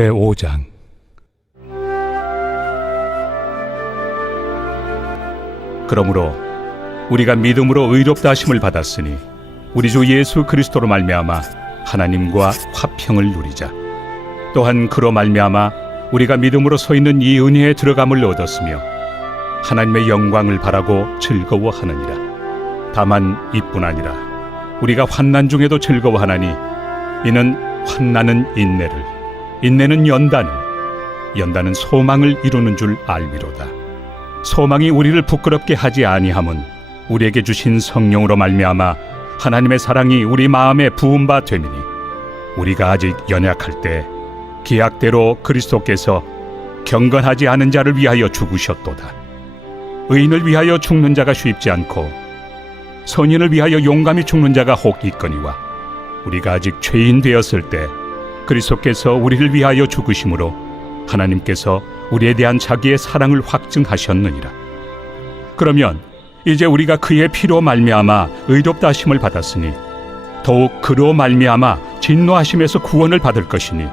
제5장. 그러므로 우리가 믿음으로 의롭다 하심을 받았으니 우리 주 예수 그리스도로 말미암아 하나님과 화평을 누리자. 또한 그로 말미암아 우리가 믿음으로 서 있는 이 은혜에 들어감을 얻었으며 하나님의 영광을 바라고 즐거워하느니라. 다만 이뿐 아니라 우리가 환난 중에도 즐거워하나니 이는 환난은 인내를, 인내는 연단을, 연단은 소망을 이루는 줄 알미로다. 소망이 우리를 부끄럽게 하지 아니함은 우리에게 주신 성령으로 말미암아 하나님의 사랑이 우리 마음에 부은 바 됨이니 우리가 아직 연약할 때 기약대로 그리스도께서 경건하지 않은 자를 위하여 죽으셨도다. 의인을 위하여 죽는 자가 쉽지 않고 선인을 위하여 용감히 죽는 자가 혹 있거니와 우리가 아직 죄인 되었을 때 그리스도께서 우리를 위하여 죽으심으로 하나님께서 우리에 대한 자기의 사랑을 확증하셨느니라. 그러면 이제 우리가 그의 피로 말미암아 의롭다 하심을 받았으니 더욱 그로 말미암아 진노하심에서 구원을 받을 것이니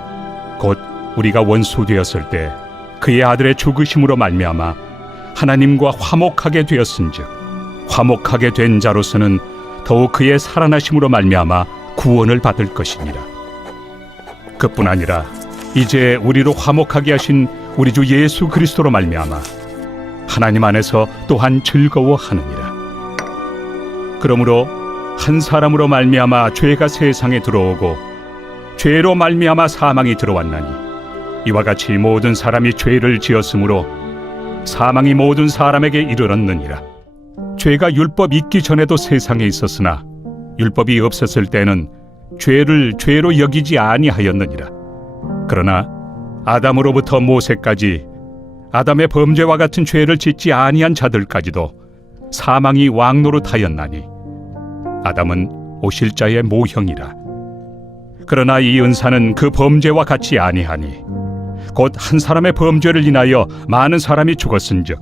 곧 우리가 원수 되었을 때 그의 아들의 죽으심으로 말미암아 하나님과 화목하게 되었은즉 화목하게 된 자로서는 더욱 그의 살아나심으로 말미암아 구원을 받을 것이니라. 그뿐 아니라 이제 우리로 화목하게 하신 우리 주 예수 그리스도로 말미암아 하나님 안에서 또한 즐거워하느니라. 그러므로 한 사람으로 말미암아 죄가 세상에 들어오고 죄로 말미암아 사망이 들어왔나니 이와 같이 모든 사람이 죄를 지었으므로 사망이 모든 사람에게 이르렀느니라. 죄가 율법 있기 전에도 세상에 있었으나 율법이 없었을 때는 죄를 죄로 여기지 아니하였느니라. 그러나 아담으로부터 모세까지 아담의 범죄와 같은 죄를 짓지 아니한 자들까지도 사망이 왕노릇하였나니 아담은 오실 자의 모형이라. 그러나 이 은사는 그 범죄와 같이 아니하니 곧 한 사람의 범죄를 인하여 많은 사람이 죽었은즉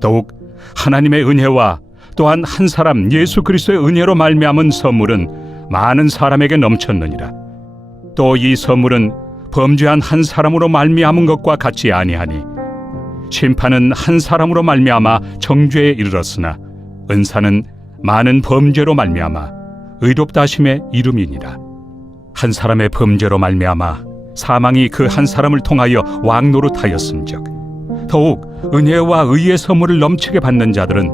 더욱 하나님의 은혜와 또한 한 사람 예수 그리스도의 은혜로 말미암은 선물은 많은 사람에게 넘쳤느니라. 또 이 선물은 범죄한 한 사람으로 말미암은 것과 같이 아니하니 심판은 한 사람으로 말미암아 정죄에 이르렀으나 은사는 많은 범죄로 말미암아 의롭다 하심의 이름이니라. 한 사람의 범죄로 말미암아 사망이 그 한 사람을 통하여 왕노릇하였음즉 더욱 은혜와 의의 선물을 넘치게 받는 자들은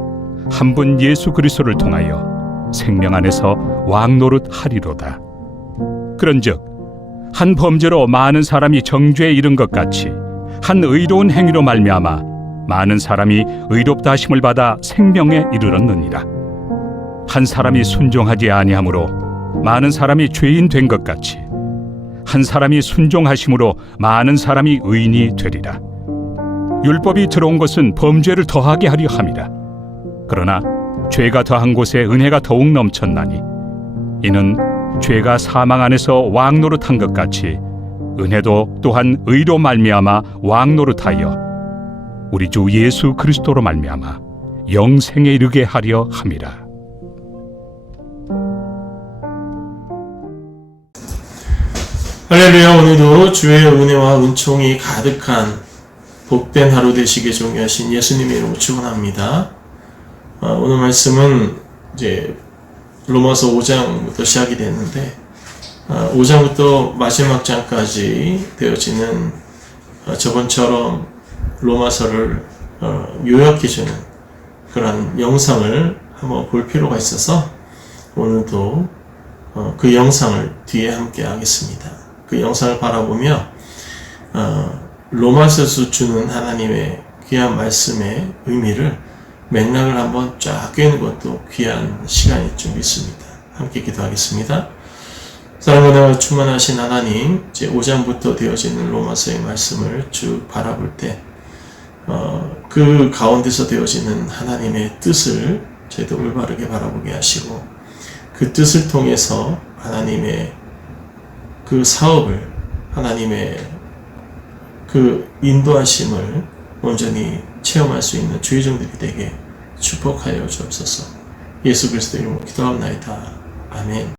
한 분 예수 그리스도를 통하여 생명 안에서 왕노릇하리로다. 그런즉 한 범죄로 많은 사람이 정죄에 이른 것 같이 한 의로운 행위로 말미암아 많은 사람이 의롭다 하심을 받아 생명에 이르렀느니라. 한 사람이 순종하지 아니함으로 많은 사람이 죄인 된 것 같이 한 사람이 순종하심으로 많은 사람이 의인이 되리라. 율법이 들어온 것은 범죄를 더하게 하려 함이라. 그러나 죄가 더한 곳에 은혜가 더욱 넘쳤나니 이는 죄가 사망 안에서 왕노릇한 것 같이 은혜도 또한 의로 말미암아 왕노릇하여 우리 주 예수 그리스도로 말미암아 영생에 이르게 하려 함이라. 할렐루야. 오늘도 주의 은혜와 은총이 가득한 복된 하루 되시게 종료하신 예수님의 이름으로 축원합니다. 오늘 말씀은 이제 로마서 5장부터 시작이 됐는데 5장부터 마지막 장까지 되어지는 저번처럼 로마서를 요약해주는 그런 영상을 한번 볼 필요가 있어서 오늘도 그 영상을 뒤에 함께 하겠습니다. 그 영상을 바라보며 로마서에서 주는 하나님의 귀한 말씀의 의미를 맥락을 한번 쫙 꿰는 것도 귀한 시간이 좀 있습니다. 함께 기도하겠습니다. 사랑과 충만하신 하나님, 제 5장부터 되어지는 로마서의 말씀을 쭉 바라볼 때 그 가운데서 되어지는 하나님의 뜻을 저희도 올바르게 바라보게 하시고 그 뜻을 통해서 하나님의 그 사업을, 하나님의 그 인도하심을 온전히 체험할 수 있는 주의 종들이 되게 축복하여 주옵소서. 예수 그리스도 이름으로 기도합나이다. 아멘.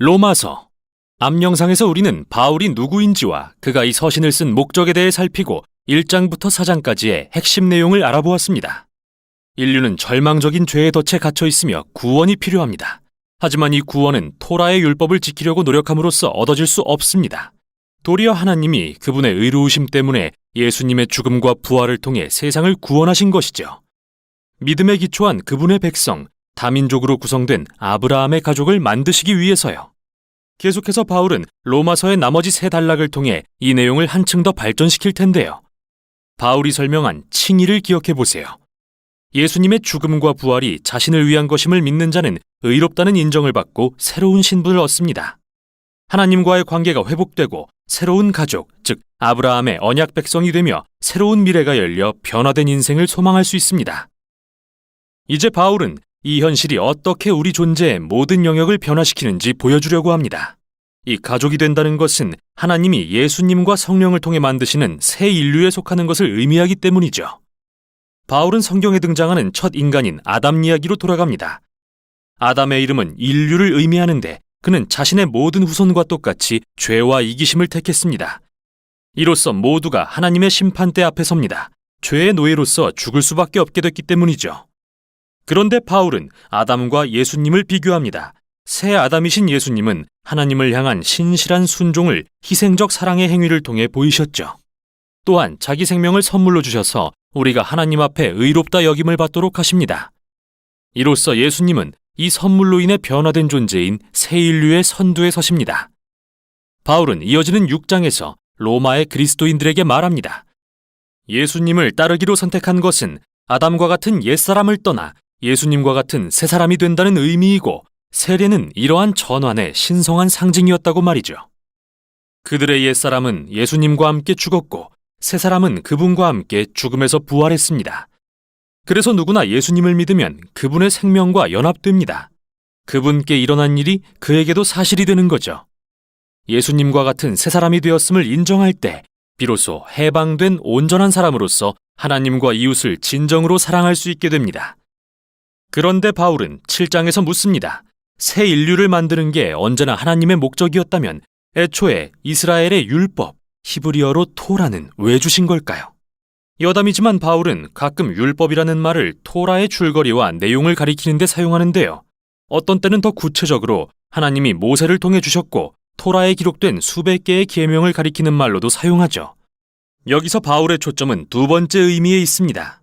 로마서. 앞 영상에서 우리는 바울이 누구인지와 그가 이 서신을 쓴 목적에 대해 살피고 1장부터 4장까지의 핵심 내용을 알아보았습니다. 인류는 절망적인 죄의 덫에 갇혀 있으며 구원이 필요합니다. 하지만 이 구원은 토라의 율법을 지키려고 노력함으로써 얻어질 수 없습니다. 도리어 하나님이 그분의 의로우심 때문에 예수님의 죽음과 부활을 통해 세상을 구원하신 것이죠. 믿음에 기초한 그분의 백성, 다민족으로 구성된 아브라함의 가족을 만드시기 위해서요. 계속해서 바울은 로마서의 나머지 세 단락을 통해 이 내용을 한층 더 발전시킬 텐데요. 바울이 설명한 칭의를 기억해 보세요. 예수님의 죽음과 부활이 자신을 위한 것임을 믿는 자는 의롭다는 인정을 받고 새로운 신분을 얻습니다. 하나님과의 관계가 회복되고 새로운 가족, 즉 아브라함의 언약 백성이 되며 새로운 미래가 열려 변화된 인생을 소망할 수 있습니다. 이제 바울은 이 현실이 어떻게 우리 존재의 모든 영역을 변화시키는지 보여주려고 합니다. 이 가족이 된다는 것은 하나님이 예수님과 성령을 통해 만드시는 새 인류에 속하는 것을 의미하기 때문이죠. 바울은 성경에 등장하는 첫 인간인 아담 이야기로 돌아갑니다. 아담의 이름은 인류를 의미하는데 그는 자신의 모든 후손과 똑같이 죄와 이기심을 택했습니다. 이로써 모두가 하나님의 심판대 앞에 섭니다. 죄의 노예로서 죽을 수밖에 없게 됐기 때문이죠. 그런데 바울은 아담과 예수님을 비교합니다. 새 아담이신 예수님은 하나님을 향한 신실한 순종을 희생적 사랑의 행위를 통해 보이셨죠. 또한 자기 생명을 선물로 주셔서 우리가 하나님 앞에 의롭다 여김을 받도록 하십니다. 이로써 예수님은 이 선물로 인해 변화된 존재인 새 인류의 선두에 서십니다. 바울은 이어지는 6장에서 로마의 그리스도인들에게 말합니다. 예수님을 따르기로 선택한 것은 아담과 같은 옛사람을 떠나 예수님과 같은 새 사람이 된다는 의미이고 세례는 이러한 전환의 신성한 상징이었다고 말이죠. 그들의 옛사람은 예수님과 함께 죽었고 새 사람은 그분과 함께 죽음에서 부활했습니다. 그래서 누구나 예수님을 믿으면 그분의 생명과 연합됩니다. 그분께 일어난 일이 그에게도 사실이 되는 거죠. 예수님과 같은 새 사람이 되었음을 인정할 때 비로소 해방된 온전한 사람으로서 하나님과 이웃을 진정으로 사랑할 수 있게 됩니다. 그런데 바울은 7장에서 묻습니다. 새 인류를 만드는 게 언제나 하나님의 목적이었다면 애초에 이스라엘의 율법, 히브리어로 토라는 왜 주신 걸까요? 여담이지만 바울은 가끔 율법이라는 말을 토라의 줄거리와 내용을 가리키는 데 사용하는데요. 어떤 때는 더 구체적으로 하나님이 모세를 통해 주셨고 토라에 기록된 수백 개의 계명을 가리키는 말로도 사용하죠. 여기서 바울의 초점은 두 번째 의미에 있습니다.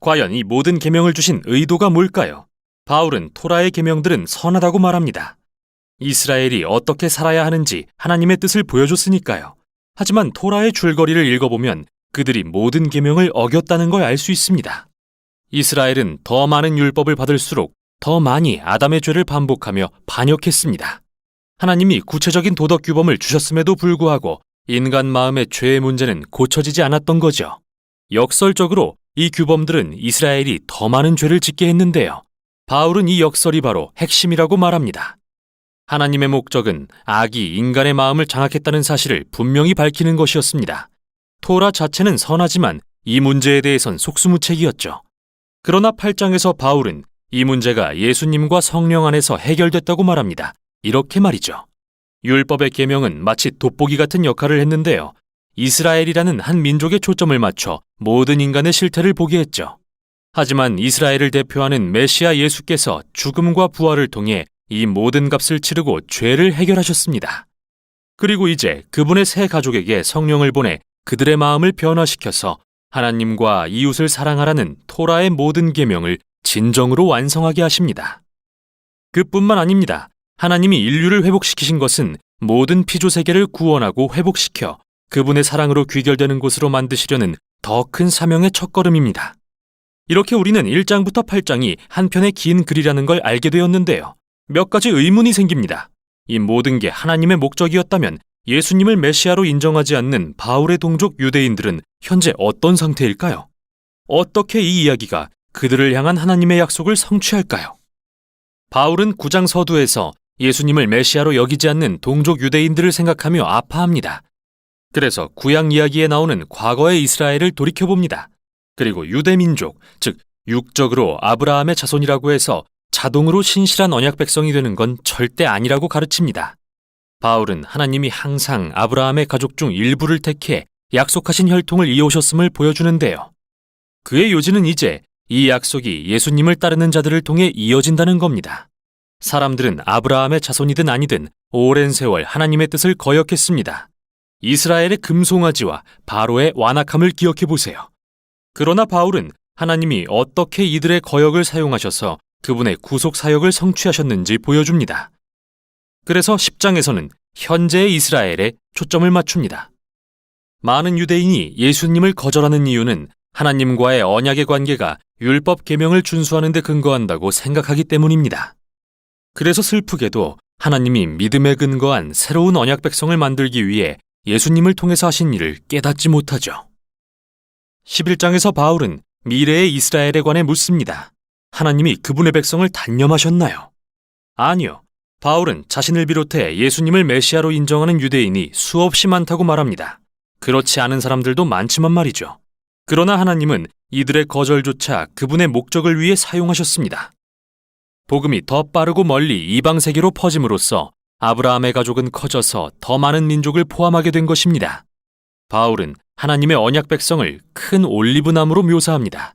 과연 이 모든 계명을 주신 의도가 뭘까요? 바울은 토라의 계명들은 선하다고 말합니다. 이스라엘이 어떻게 살아야 하는지 하나님의 뜻을 보여줬으니까요. 하지만 토라의 줄거리를 읽어보면 그들이 모든 계명을 어겼다는 걸 알 수 있습니다. 이스라엘은 더 많은 율법을 받을수록 더 많이 아담의 죄를 반복하며 반역했습니다. 하나님이 구체적인 도덕 규범을 주셨음에도 불구하고 인간 마음의 죄의 문제는 고쳐지지 않았던 거죠. 역설적으로 이 규범들은 이스라엘이 더 많은 죄를 짓게 했는데요. 바울은 이 역설이 바로 핵심이라고 말합니다. 하나님의 목적은 악이 인간의 마음을 장악했다는 사실을 분명히 밝히는 것이었습니다. 토라 자체는 선하지만 이 문제에 대해선 속수무책이었죠. 그러나 8장에서 바울은 이 문제가 예수님과 성령 안에서 해결됐다고 말합니다. 이렇게 말이죠. 율법의 계명은 마치 돋보기 같은 역할을 했는데요. 이스라엘이라는 한 민족에 초점을 맞춰 모든 인간의 실태를 보게 했죠. 하지만 이스라엘을 대표하는 메시아 예수께서 죽음과 부활을 통해 이 모든 값을 치르고 죄를 해결하셨습니다. 그리고 이제 그분의 새 가족에게 성령을 보내 그들의 마음을 변화시켜서 하나님과 이웃을 사랑하라는 토라의 모든 계명을 진정으로 완성하게 하십니다. 그뿐만 아닙니다. 하나님이 인류를 회복시키신 것은 모든 피조 세계를 구원하고 회복시켜 그분의 사랑으로 귀결되는 곳으로 만드시려는 더 큰 사명의 첫걸음입니다. 이렇게 우리는 1장부터 8장이 한 편의 긴 글이라는 걸 알게 되었는데요. 몇 가지 의문이 생깁니다. 이 모든 게 하나님의 목적이었다면 예수님을 메시아로 인정하지 않는 바울의 동족 유대인들은 현재 어떤 상태일까요? 어떻게 이 이야기가 그들을 향한 하나님의 약속을 성취할까요? 바울은 9장 서두에서 예수님을 메시아로 여기지 않는 동족 유대인들을 생각하며 아파합니다. 그래서 구약 이야기에 나오는 과거의 이스라엘을 돌이켜봅니다. 그리고 유대민족, 즉 육적으로 아브라함의 자손이라고 해서 자동으로 신실한 언약 백성이 되는 건 절대 아니라고 가르칩니다. 바울은 하나님이 항상 아브라함의 가족 중 일부를 택해 약속하신 혈통을 이어오셨음을 보여주는데요. 그의 요지는 이제 이 약속이 예수님을 따르는 자들을 통해 이어진다는 겁니다. 사람들은 아브라함의 자손이든 아니든 오랜 세월 하나님의 뜻을 거역했습니다. 이스라엘의 금송아지와 바로의 완악함을 기억해 보세요. 그러나 바울은 하나님이 어떻게 이들의 거역을 사용하셔서 그분의 구속 사역을 성취하셨는지 보여줍니다. 그래서 10장에서는 현재의 이스라엘에 초점을 맞춥니다. 많은 유대인이 예수님을 거절하는 이유는 하나님과의 언약의 관계가 율법 계명을 준수하는 데 근거한다고 생각하기 때문입니다. 그래서 슬프게도 하나님이 믿음에 근거한 새로운 언약 백성을 만들기 위해 예수님을 통해서 하신 일을 깨닫지 못하죠. 11장에서 바울은 미래의 이스라엘에 관해 묻습니다. 하나님이 그분의 백성을 단념하셨나요? 아니요. 바울은 자신을 비롯해 예수님을 메시아로 인정하는 유대인이 수없이 많다고 말합니다. 그렇지 않은 사람들도 많지만 말이죠. 그러나 하나님은 이들의 거절조차 그분의 목적을 위해 사용하셨습니다. 복음이 더 빠르고 멀리 이방 세계로 퍼짐으로써 아브라함의 가족은 커져서 더 많은 민족을 포함하게 된 것입니다. 바울은 하나님의 언약 백성을 큰 올리브나무로 묘사합니다.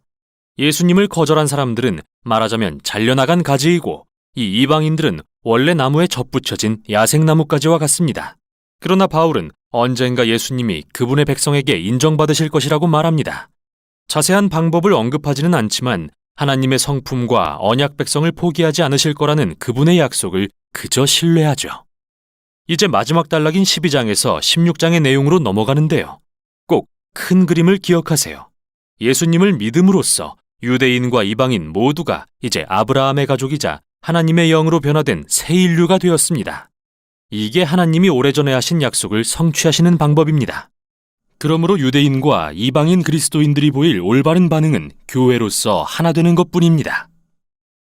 예수님을 거절한 사람들은 말하자면 잘려나간 가지이고 이 이방인들은 원래 나무에 접붙여진 야생나무가지와 같습니다. 그러나 바울은 언젠가 예수님이 그분의 백성에게 인정받으실 것이라고 말합니다. 자세한 방법을 언급하지는 않지만 하나님의 성품과 언약 백성을 포기하지 않으실 거라는 그분의 약속을 그저 신뢰하죠. 이제 마지막 단락인 12장에서 16장의 내용으로 넘어가는데요. 꼭 큰 그림을 기억하세요. 예수님을 믿음으로써 유대인과 이방인 모두가 이제 아브라함의 가족이자 하나님의 영으로 변화된 새 인류가 되었습니다. 이게 하나님이 오래전에 하신 약속을 성취하시는 방법입니다. 그러므로 유대인과 이방인 그리스도인들이 보일 올바른 반응은 교회로서 하나 되는 것뿐입니다.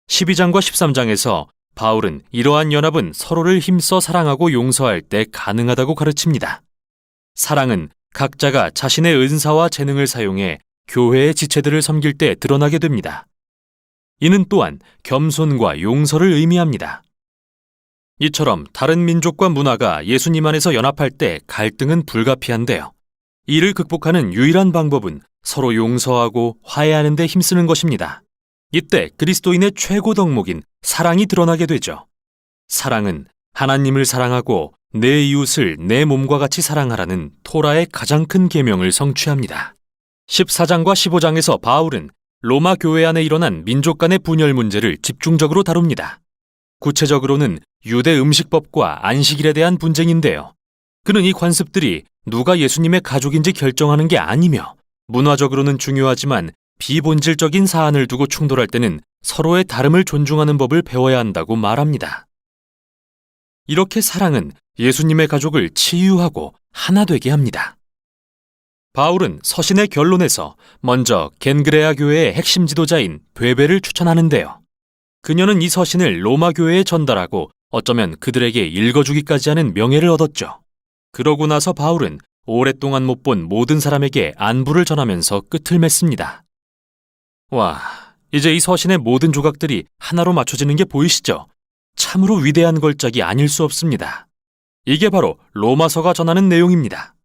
12장과 13장에서 바울은 이러한 연합은 서로를 힘써 사랑하고 용서할 때 가능하다고 가르칩니다. 사랑은 각자가 자신의 은사와 재능을 사용해 교회의 지체들을 섬길 때 드러나게 됩니다. 이는 또한 겸손과 용서를 의미합니다. 이처럼 다른 민족과 문화가 예수님 안에서 연합할 때 갈등은 불가피한데요. 이를 극복하는 유일한 방법은 서로 용서하고 화해하는 데 힘쓰는 것입니다. 이때 그리스도인의 최고 덕목인 사랑이 드러나게 되죠. 사랑은 하나님을 사랑하고 내 이웃을 내 몸과 같이 사랑하라는 토라의 가장 큰 계명을 성취합니다. 14장과 15장에서 바울은 로마 교회 안에 일어난 민족 간의 분열 문제를 집중적으로 다룹니다. 구체적으로는 유대 음식법과 안식일에 대한 분쟁인데요. 그는 이 관습들이 누가 예수님의 가족인지 결정하는 게 아니며 문화적으로는 중요하지만 비본질적인 사안을 두고 충돌할 때는 서로의 다름을 존중하는 법을 배워야 한다고 말합니다. 이렇게 사랑은 예수님의 가족을 치유하고 하나 되게 합니다. 바울은 서신의 결론에서 먼저 겐그레아 교회의 핵심 지도자인 베베를 추천하는데요. 그녀는 이 서신을 로마 교회에 전달하고 어쩌면 그들에게 읽어주기까지 하는 명예를 얻었죠. 그러고 나서 바울은 오랫동안 못 본 모든 사람에게 안부를 전하면서 끝을 맺습니다. 와, 이제 이 서신의 모든 조각들이 하나로 맞춰지는 게 보이시죠? 참으로 위대한 걸작이 아닐 수 없습니다. 이게 바로 로마서가 전하는 내용입니다.